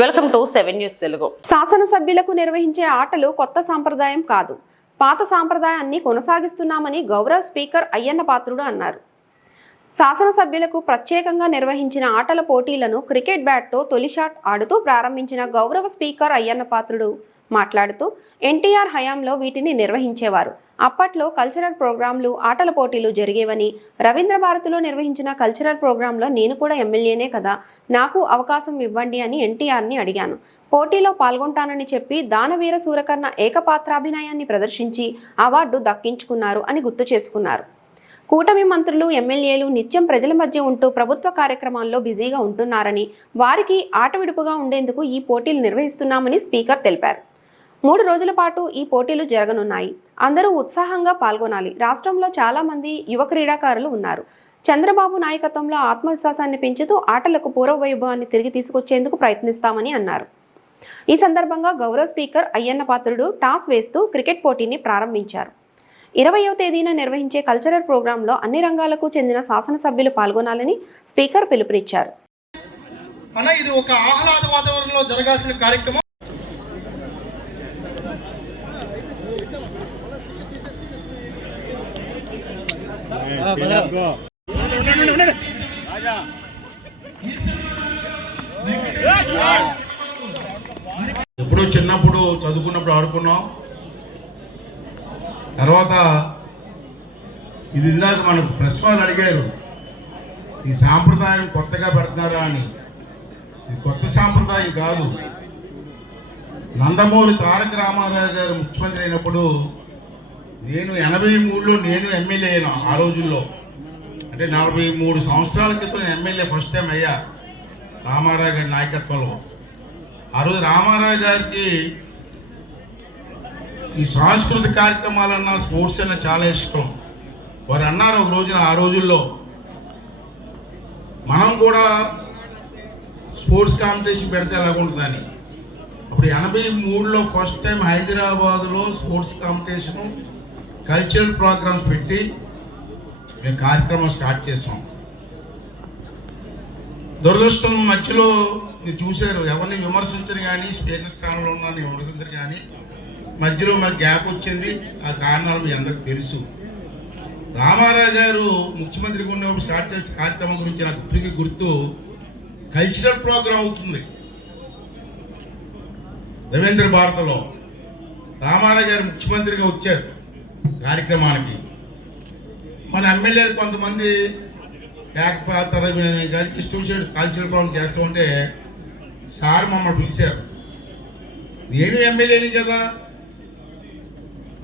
Welcome to 7 news Telugu. శాసనసభ్యులకు నిర్వహించే ఆటలు కొత్త సాంప్రదాయం కాదు, పాత సాంప్రదాయాన్ని కొనసాగిస్తున్నామని గౌరవ స్పీకర్ అయ్యన్న పాత్రుడు అన్నారు. శాసనసభ్యులకు ప్రత్యేకంగా నిర్వహించిన ఆటల పోటీలను క్రికెట్ బ్యాట్తో తొలి షాట్ ఆడుతూ ప్రారంభించిన గౌరవ స్పీకర్ అయ్యన్న పాత్రుడు మాట్లాడుతూ ఎన్టీఆర్ హయాంలో వీటిని నిర్వహించేవారు. అప్పట్లో కల్చరల్ ప్రోగ్రాంలు, ఆటల పోటీలు జరిగేవని, రవీంద్ర భారతిలో నిర్వహించిన కల్చరల్ ప్రోగ్రాంలో నేను కూడా ఎమ్మెల్యేనే కదా, నాకు అవకాశం ఇవ్వండి అని ఎన్టీఆర్ని అడిగాను. పోటీలో పాల్గొంటానని చెప్పి దానవీర సూరకర్ణ ఏకపాత్రాభినయాన్ని ప్రదర్శించి అవార్డు దక్కించుకున్నారు అని గుర్తు చేసుకున్నారు. కూటమి మంత్రులు, ఎమ్మెల్యేలు నిత్యం ప్రజల మధ్య ఉంటూ ప్రభుత్వ కార్యక్రమాల్లో బిజీగా ఉంటున్నారని, వారికి ఆట విడుపుగా ఉండేందుకు ఈ పోటీలు నిర్వహిస్తున్నామని స్పీకర్ తెలిపారు. 3 రోజుల పాటు ఈ పోటీలు జరగనున్నాయి. అందరూ ఉత్సాహంగా పాల్గొనాలి. రాష్ట్రంలో చాలా మంది యువ క్రీడాకారులు ఉన్నారు. చంద్రబాబు నాయకత్వంలో ఆత్మవిశ్వాసాన్ని పెంచుతూ ఆటలకు పూర్వ వైభవాన్ని తిరిగి తీసుకొచ్చేందుకు ప్రయత్నిస్తామని అన్నారు. ఈ సందర్భంగా గౌరవ స్పీకర్ అయ్యన్న పాత్రుడు టాస్ వేస్తూ క్రికెట్ పోటీని ప్రారంభించారు. 20వ తేదీన నిర్వహించే కల్చరల్ ప్రోగ్రాంలో అన్ని రంగాలకు చెందిన శాసనసభ్యులు పాల్గొనాలని స్పీకర్ పిలుపునిచ్చారు. ఇది ఒక ఆహ్లాద వాతావరణంలో జరగాల్సిన కార్యక్రమం. ఎప్పుడో చిన్నప్పుడు చదువుకున్నప్పుడు ఆడుకున్నాం. తర్వాత ఇది ఇందాక మనకు ప్రెస్ వాళ్ళు అడిగారు, ఈ సాంప్రదాయం కొత్తగా పెడుతున్నారా అని. ఇది కొత్త సాంప్రదాయం కాదు. నందమూరి తారక రామారావు గారు ముఖ్యమంత్రి అయినప్పుడు నేను 83లో నేను ఎమ్మెల్యే అయినా. ఆ రోజుల్లో అంటే 43 సంవత్సరాల క్రితం ఎమ్మెల్యే ఫస్ట్ టైం అయ్యా రామారావు గారి నాయకత్వంలో. ఆ రోజు రామారావు గారికి ఈ సాంస్కృతిక కార్యక్రమాలన్నా, స్పోర్ట్స్ అన్నా చాలా ఇష్టం. వారు అన్నారు ఒక రోజున, ఆ రోజుల్లో మనం కూడా స్పోర్ట్స్ కాంపిటీషన్ పెడితే ఎలాగుంటుందని. అప్పుడు 83లో ఫస్ట్ టైం హైదరాబాద్లో స్పోర్ట్స్ కాంపిటీషను, కల్చరల్ ప్రోగ్రామ్స్ పెట్టి మేము కార్యక్రమం స్టార్ట్ చేసాం. దురదృష్టం మధ్యలో మీరు చూశారు, ఎవరిని విమర్శించరు కానీ, స్పీకర్ స్థానంలో ఉన్న విమర్శించరు కానీ, మధ్యలో మనకి గ్యాప్ వచ్చింది. ఆ కారణాలు మీ అందరికి తెలుసు. రామారావు గారు ముఖ్యమంత్రిగా ఉన్నప్పుడు స్టార్ట్ చేసే కార్యక్రమం గురించి నాకు ఇప్పటికీ గుర్తు. కల్చరల్ ప్రోగ్రాం అవుతుంది రవీంద్ర భారతిలో. రామారావు గారు ముఖ్యమంత్రిగా వచ్చారు కార్యక్రమానికి. మన ఎమ్మెల్యేలు కొంతమంది ఏకపాత్రాభినయం కానీ ఇష్టం వచ్చేది కల్చరల్ ప్రోగ్రాం చేస్తూ ఉంటే సార్ మమ్మల్ని పిలిచారు. నేను ఎమ్మెల్యేని కదా,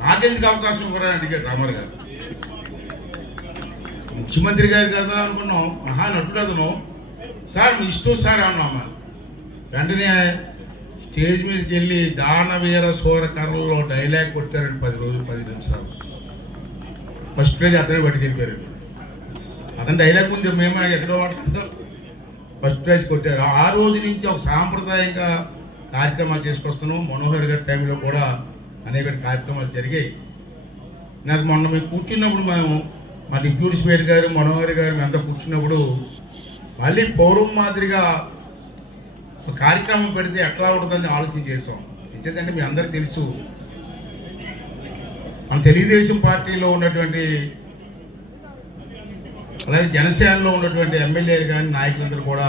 నాకెందుకు అవకాశం ఇవ్వరని అడిగారు రామారావు గారు. ముఖ్యమంత్రి గారు కదా అనుకున్నాం, మహానటుడు అతను. సార్ మీ ఇష్టం సార్ అన్నామా. వెంటనే స్టేజ్ మీదకి వెళ్ళి దానవీర సూరకర్ణలో డైలాగ్ కొట్టారండి. 10 నిమిషాలు. ఫస్ట్ ప్రైజ్ అతనే పట్టుకెళ్ళిపోయారండి. అతని డైలాగ్ ముందు మేము ఎక్కడో మాట్లాడుతాం, ఫస్ట్ ప్రైజ్ కొట్టారు. ఆ రోజు నుంచి ఒక సాంప్రదాయంగా కార్యక్రమాలు చేసుకొస్తున్నాం. మనోహర్ గారి టైంలో కూడా అనేక కార్యక్రమాలు జరిగాయి. నాకు మొన్న మేము కూర్చున్నప్పుడు, మేము మా డిప్యూటీ స్పీకర్ గారు, మనోహర్ గారు మేము అంతా కూర్చున్నప్పుడు మళ్ళీ పౌరం మాదిరిగా ఒక కార్యక్రమం పెడితే ఎట్లా ఉంటుందని ఆలోచన చేసాం. ఎందుకంటే మీ అందరికీ తెలుసు, మన తెలుగుదేశం పార్టీలో ఉన్నటువంటి, అలాగే జనసేనలో ఉన్నటువంటి ఎమ్మెల్యేలు కానీ నాయకులందరూ కూడా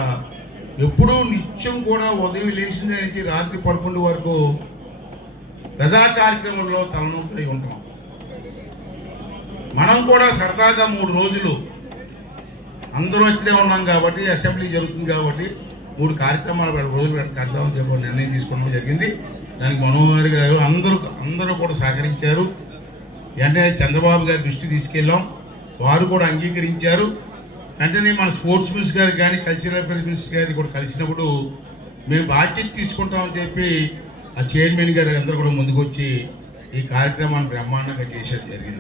ఎప్పుడూ నిత్యం కూడా ఉదయం లేచిన నుంచి రాత్రి 11 వరకు ప్రజా కార్యక్రమంలో తలనొప్పి ఉంటాం. మనం కూడా సరదాగా 3 రోజులు అందరూ ఇక్కడే ఉన్నాం కాబట్టి, అసెంబ్లీ జరుగుతుంది కాబట్టి 3 కార్యక్రమాలు రోజులు కడతామని చెప్పి నిర్ణయం తీసుకోవడం జరిగింది. దానికి మనోహర్ గారు అందరూ కూడా సహకరించారు. వెంటనే చంద్రబాబు గారి దృష్టి తీసుకెళ్ళాం, వారు కూడా అంగీకరించారు. వెంటనే మన స్పోర్ట్స్ మినిస్టర్ గారు కానీ, కల్చరల్ అఫైర్స్ మినిస్టర్ గారిని కూడా కలిసినప్పుడు మేము బాధ్యత తీసుకుంటామని చెప్పి ఆ చైర్మన్ గారు అందరూ కూడా ముందుకు వచ్చి ఈ కార్యక్రమాన్ని బ్రహ్మాండంగా చేసేది జరిగింది.